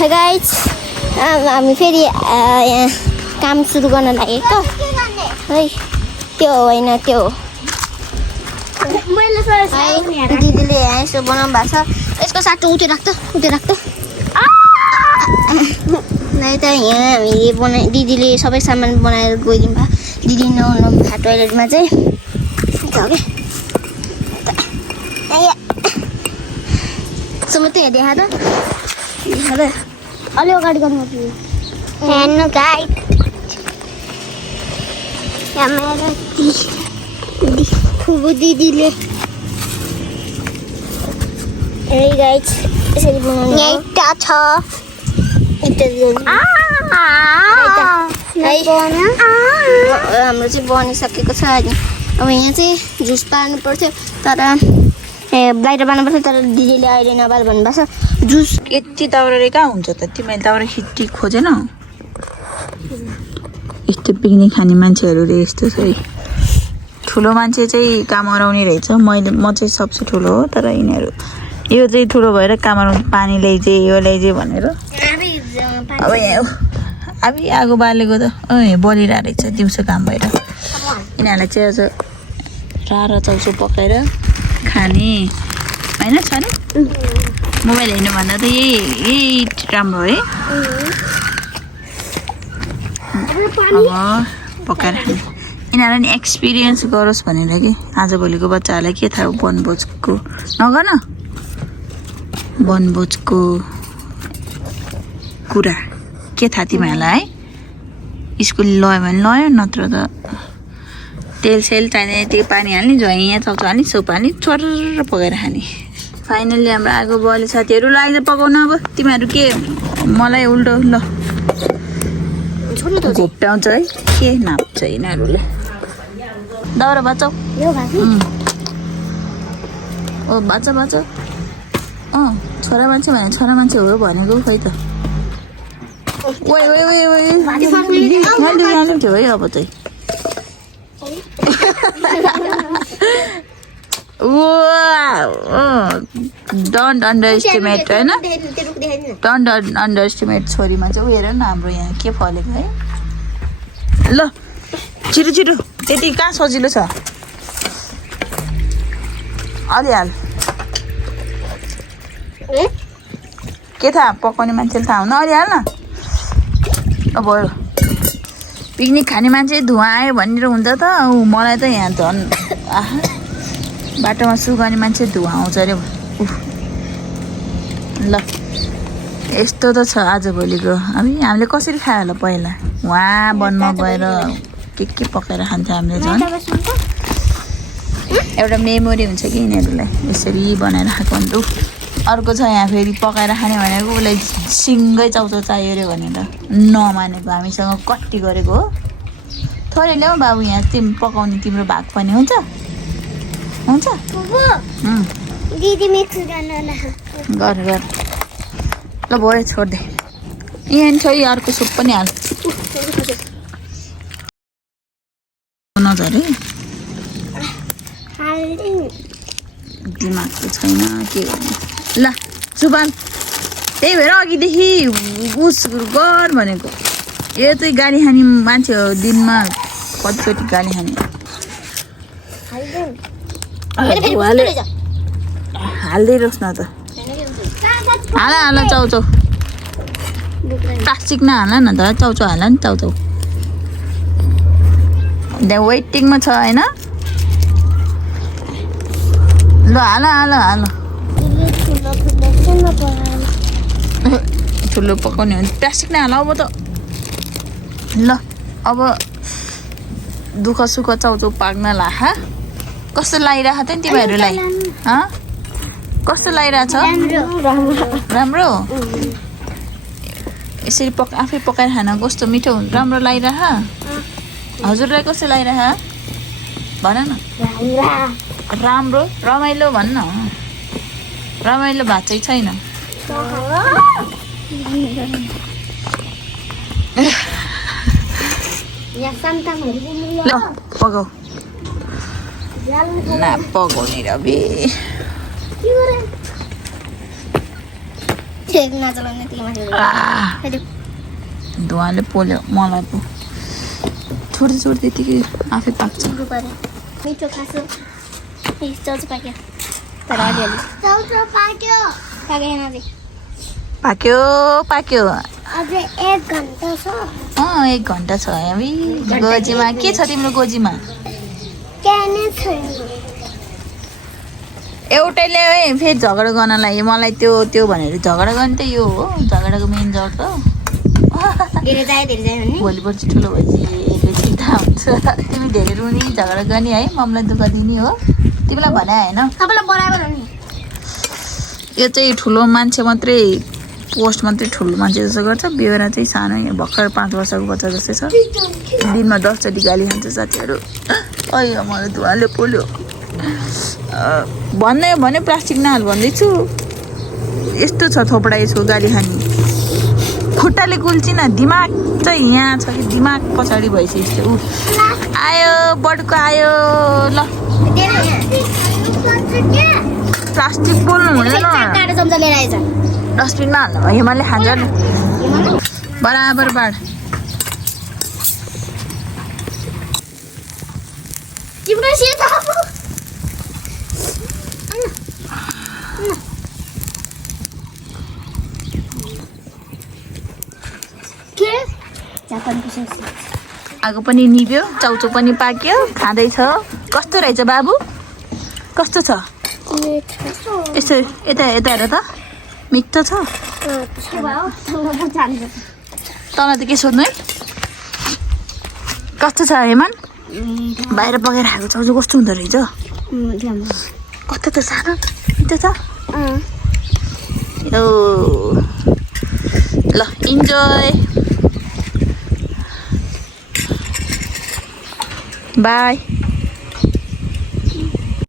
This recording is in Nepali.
गाइस हामी फेरि यहाँ काम सुरु गर्न लागेको है त्यो होइन त्यो दिदीले यहाँ यसो बनाउनु भएको छ यसको साटो उठे राख्छ नै त यहाँ हामीले बनाइ दिदीले सबै सामान बनाएर गइदिनु भयो दिदी नआउनु भएको टोइलेटमा चाहिँ देखा त अलि अगाडि गर्नु हेर्नु गाइड फुबु दिदीले गाइड यसरी बनाउनु इँटा छ हाम्रो चाहिँ बनिसकेको छ अनि अब यहाँ चाहिँ जुस पार्नु पर्थ्यो तर बाहिर पार्नु पर्थ्यो तर दिदीले अहिले नबार भन्नुभएको छ जुस यति दाउराले कहाँ हुन्छ त तिमीले दाउरा खिच्ची खोजेन यस्तो पिकनिक खाने मान्छेहरूले यस्तो छ है ठुलो मान्छे चाहिँ काम अराउने रहेछ म चाहिँ सबसे ठुलो हो तर यिनीहरू यो चाहिँ ठुलो भएर काम अराउने पानी ल्याइजे यो ल्याइजे भनेर अब यहाँ अब आगो बालेको त बलिरहेको रहेछ दिउँसो काम भएर यिनीहरूलाई चाहिँ अझ रारा चाउचो पकाएर खाने होइन छ नि मोबाइल हेर्नुभन्दा त यही राम्रो है अब पकाएर खाने यिनीहरूलाई नि एक्सपिरियन्स गरोस् भनेर कि आजभोलिको बच्चाहरूलाई के थाहा वनभोजको नगर्न वनभोजको कुरा के थाहा तिमीहरूलाई है स्कुल लयो भने लयो नत्र त तेल सेल चाहिने त्यो पानी हाल्ने झैँ चाउचाउ हाल्ने सोप हाल्ने चर्र पकाएर खाने फाइनल्ली हाम्रो आगो बले साथीहरू लाग्छ पकाउनु अब तिमीहरू के मलाई उल्टो ल घोप्टाउँछ है के नाप्छ यिनीहरूले दाउरा बाँचौ ओ बाँच छोरा मान्छे भने छोरा मान्छे हो भनेको खोइ त थियो है अब चाहिँ डोन्ट अन्डर एस्टिमेट होइन डोन्ट अन्डर एस्टिमेट छोरीमा चाहिँ हेर न हाम्रो यहाँ के फलेको है ल छिटो छिटो त्यति कहाँ सजिलो छ अलि हाल के थाहा पकाउने मान्छेले थाहा हुन अलि हाल न अब भयो पिकनिक खाने मान्छे धुवा आयो भनेर हुन्छ त मलाई त यहाँ झन् बाटोमा सु गर्ने मान्छे धुवा आउँछ अरे ल यस्तो त छ आजभोलिको अब हामीले कसरी खायो होला पहिला वहाँ वनमा गएर के पकाएर खान्थ्यो हामीले झन् एउटा मेमोरी हुन्छ कि यिनीहरूलाई यसरी बनाएर खाएको अन्त अर्को छ यहाँ फेरि पकाएर खाने भनेको उसलाई सिङ्गै चाउचाउ चाहियो अरे भनेर नमानेको हामीसँग कति गरेको हो थोरै ल्याऊ बाबु यहाँ तिमी पकाउने तिम्रो भाग पनि हुन्छ गर ल भयो छोड्दे यहाँ छ अर्को सुप पनि हाल नझरे दिमाग त छैन के गर्ने ल सुबाल त्यही भएर अघिदेखि उस गर भनेको यो चाहिँ गाडी खाने मान्छे हो दिनमा कतिचोटि गाडी खाने हाल्दै रोस् न त हाल चाउचाउ प्लास्टिक नहाल न त चाउचाउ हाल नि चाउचाउ त्यहाँ वेटिङमा छ होइन ल हाल ठुलो पकाउने हो प्लास्टिक नहाल अब त ल अब दुःख सुख चाउचाउ पाक्न लाहा कस्तो लागिरहेको थियो नि तिमीहरूलाई कस्तो लागिरहेछ राम्रो यसरी आफै पकाएर खान कस्तो मिठो राम्रो लागिरह हजुरलाई कस्तो लागिरह भन न राम्रो रमाइलो भन्न रमाइलो भएको चाहिँ छैन ल पकाऊ ना पकाउने रवि ठेक नचलाउने त्यही माथि धुवाले पोल्यो मलाई पो छोड्दै छोड्दै त्यतिकै आफै पाक्छ मिठो खासो चाउचाउ पाक्यो तर अलिअलि चाउचाउ पाक्यो पाकेन अझै पाक्यो पाक्यो अझै 1 घन्टा छ 1 घन्टा छ हामी गोजीमा के छ तिम्रो गोजीमा केही छैन एउटैले है फेरि झगडा गर्नलाई मलाई त्यो भनेर झगडा गर्ने त यो हो झगडाको मेन जड त धेरै जाए भन्ने भोलि पर्सि ठुलो भएपछि चिन्ता हुन्छ तिमी धेरै रुने झगडा गर्ने है मम्मीलाई दुःख दिने हो तिमीलाई भने होइन तपाईँलाई बराबर हो नि यो चाहिँ ठुलो मान्छे मात्रै पोस्ट मात्रै ठुलो मान्छे जस्तो गर्छ बेहोरा चाहिँ सानो भर्खर 5 वर्षको बच्चा जस्तै छ दिनमा 10 चोटि गाली खान्छ साथीहरू अयो मलाई धुवाले पोल्यो भन्दै भने प्लास्टिक नहाल भन्दैछु यस्तो छ थोपडा यसको गाली खाने खुट्टाले कुल्चिन दिमाग चाहिँ यहाँ छ कि दिमाग पछाडि भइसक्यो ऊ आयो बडको आयो ल प्लास्टिक पोल्नु हुँदैन डस्टबिनमा हाल्नु भयो हिमालले खान्छ नि बराबर बाड तिम्रो सेता आगो पनि निभ्यो चाउचाउ पनि पाक्यो खाँदैछ कस्तो रहेछ बाबु कस्तो छ यसो यता यता हेर त मिठो छ तँलाई त के सोध्नु है कस्तो छ हेमन बाहिर पकाएर खाएको चाउचाउ कस्तो हुँदो रहेछ कस्तो त सानो मिठो छ ल इन्जोय बाई